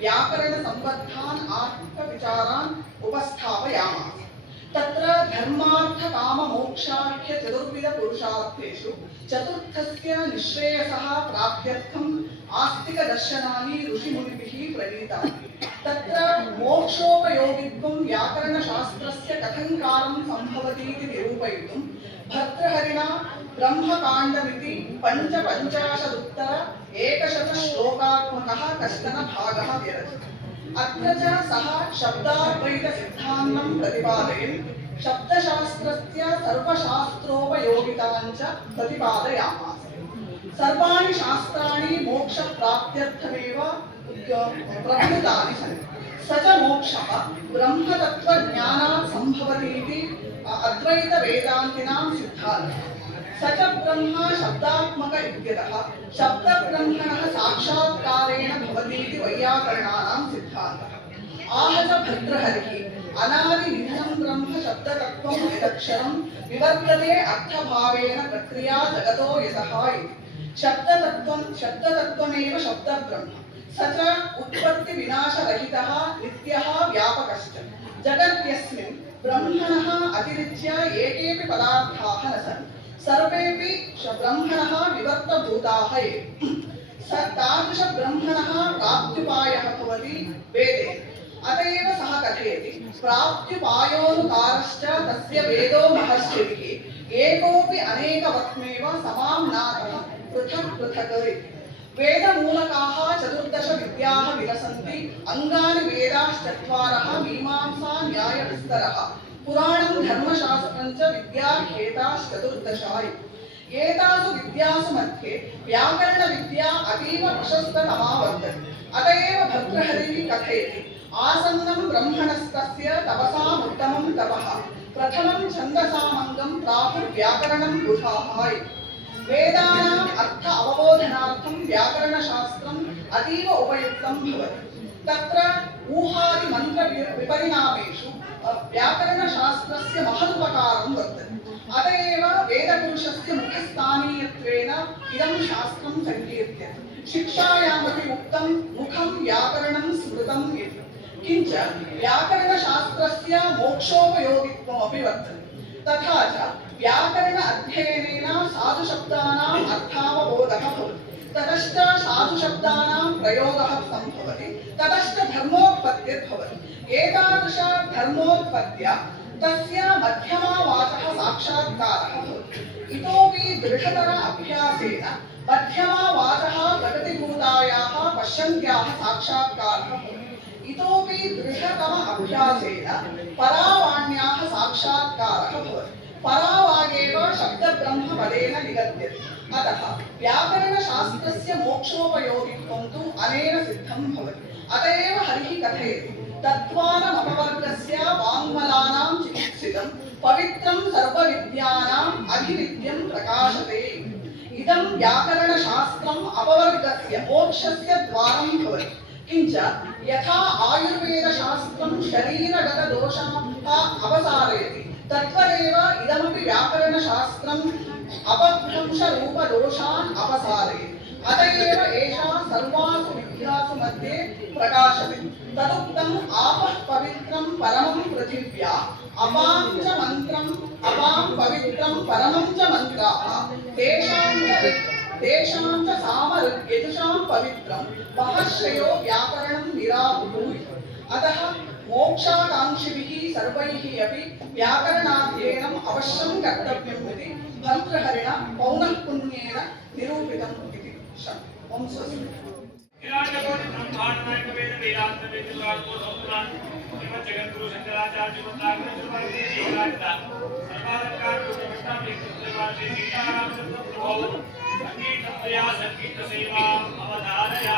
व्याकरणसम्बद्धान् आत्मविचारान् उपस्थापयामास तत्र धर्मार्थकाममोक्षाख्यचतुर्विधपुरुषार्थेषु चतुर्थस्य निःश्रेयसः प्राप्त्यर्थम् आस्तिकदर्शनानि ऋषिमुनिभिः प्रणीतानि तत्र मोक्षोपयोगित्वं व्याकरणशास्त्रस्य कथङ्कारं सम्भवतीति निरूपयितुं भर्तृहरिणा ब्रह्मकाण्डमिति पञ्चपञ्चाशदुत्तर एकशतश्लोकात्मकः कश्चन भागः विरचितः अत्र च सः शब्दाद्वैतसिद्धान्तं प्रतिपादयन्, शब्दशास्त्रस्य सर्वशास्त्रोपयोगिताञ्च प्रतिपादयामास। सर्वाणि शास्त्राणि मोक्षप्राप्त्यर्थमेव प्रभृतानि सन्ति। स च मोक्षः ब्रह्मतत्त्वज्ञानात् सम्भवतीति अद्वैतवेदान्तिनां सिद्धान्तः स च ब्रह्म शब्दात्मक इत्यतः शब्दब्रह्मणः साक्षात्कारेण भवतीति वैयाकरणानां सिद्धान्तः आह च भद्रहरिः अनादिनिधनं ब्रह्म शब्दतत्त्वं यदक्षरं विवर्तते अर्थभावेन प्रक्रिया जगतो यतः इति शब्दतत्त्वं शब्दतत्त्वमेव शब्दब्रह्म स च उत्पत्तिविनाशरहितः नित्यः व्यापकश्च जगत्यस्मिन् ब्रह्मणः अतिरिच्य एकेऽपि पदार्थाः न सन्ति। सर्वेपि ब्रह्मणः विवर्तभूताः एव। स तादृशब्रह्मणः प्राप्त्युपायः भवति वेदे। अत एव सः कथयति प्राप्त्युपायोनुकारश्च तस्य वेदो महर्षिभिः। एकोऽपि अनेकवत्मेव समाम्नातः पृथक् पृथक् इति। వేద మూలకాహ చతుర్దశ విద్యాహ విలసంతి అంగాని వేదాశ్చత్వారః మీమాంసా న్యాయ విస్తరః పురాణం ధర్మశాస్త్రం చ విద్యా హేతాశ్చతుర్దశాయి ఏతాసు విద్యాసు మధ్యే వ్యాకరణ విద్యా అతీవ ప్రశస్తతమా వర్తతే అతయేవ భర్తృహరిः కథయతి ఆసన్నం బ్రహ్మణస్తస్య తపసాం ఉత్తమం తపః ప్రథమం ఛందసామంగం ప్రాహుర్వ్యాకరణం గుహాహాయ్ वेदानाम् अर्थ अवबोधनार्थं व्याकरणशास्त्रम् अतीव उपयुक्तं भवति तत्र ऊहादिमन्त्रविपरिणामेषु अ, व्याकरणशास्त्रस्य महदुपकारं वर्तते अत एव वेदपुरुषस्य मुखस्थानीयत्वेन इदं शास्त्रं सङ्कीर्त्यते शिक्षायामपि उक्तं मुखं व्याकरणं स्मृतम् इति किञ्च व्याकरणशास्त्रस्य मोक्षोपयोगित्वमपि वर्तते तथा च व्याकरण अध्ययनेन साधुशब्दानाम् अर्थावबोधः भवति। ततश्च साधुशब्दानां प्रयोगः सम्भवति। ततश्च धर्मोत्पत्तिर्भवति एतादृश धर्मोत्पत्त्या तस्य मध्यमा वाचः साक्षात्कारः भवति। इतोपि दृढतर अभ्यासेन मध्यमा वाचः प्रगतिभूतायाः पश्यन्त्याः साक्षात्कारः भवति। इतोपि दृढतम अभ्यासेन परावाण्याः साक्षात्कारः भवति। పరావాగేవో శబ్ద బ్రహ్మ పదేన నిగత్య. అత వ్యాకరణ శాస్త్రస్య మోక్షోపయోగిత్వం తు అనేన సిద్ధం భవతి. అత ఏవ కథే కథయతి. తత్వానమపవర్గస్య వాङ्మలానాं చికిత్సితం. పవిత్రం సర్వ సర్వవిద్యానాం అధివిద్యం ప్రకాశతే. ఇదం వ్యాకరణ శాస్త్రం అపవర్గస్య మోక్షస్య ద్వారం భవతి. కించ యథా ఆయుర్వేద శాస్త్రం ఆయుర్వేదశాస్త్రం శరీరగతదోషాంతా అవసారయతి. తత్వదేవ ఇదమపి వ్యాకరణ శాస్త్రం అపభ్రంశ రూప దోషాన్ అపసారే అతయేవ ఏషా సర్వాసు విద్యాసు మధ్య ప్రకాశతే తదుక్తం ఆప పవిత్రం పరమం పృథివ్యా అపాం చ మంత్రం అపాం పవిత్రం పరమం చ మంత్రాః తేషాం తేషాం చ సామ యజుషాం పవిత్రం మహర్షయో వ్యాకరణం నిరాహుః అతః मोक्षाकाङ्क्षिभिः सर्वैः अपि व्याकरणाध्ययनम् अवश्यं कर्तव्यम् इति भर्तृहरिणा पौनःपुन्येन निरूपितम् इति। ओं स्वस्ति संगीत सेवा अवधारया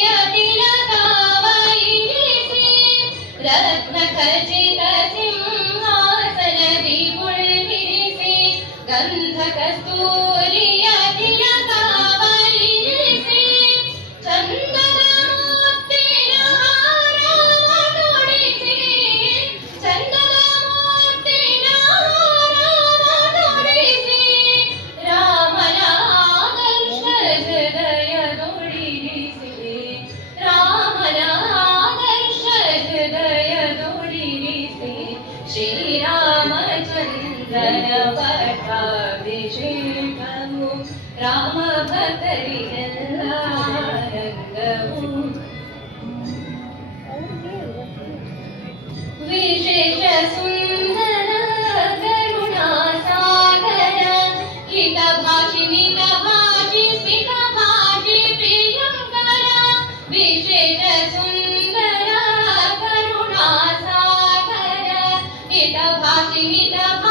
Senhor. ರಾಮ ಭಕ್ತರಿಗೆಲ್ಲ ರಂಗವು ವಿಶೇಷ ಸುಂದರ ಕರುಣಾ ಸಾಗರ ಹಿತ ಭಾಷಿಣಿ ಭಾಷಿ ಸ್ಮಿತ ಭಾಷಿ ಪ್ರಿಯಂಕರ ವಿಶೇಷ ಸುಂದರ ಕರುಣಾ ಸಾಗರ ಹಿತ ಭಾಷಿಣಿ ಭಾಷಿ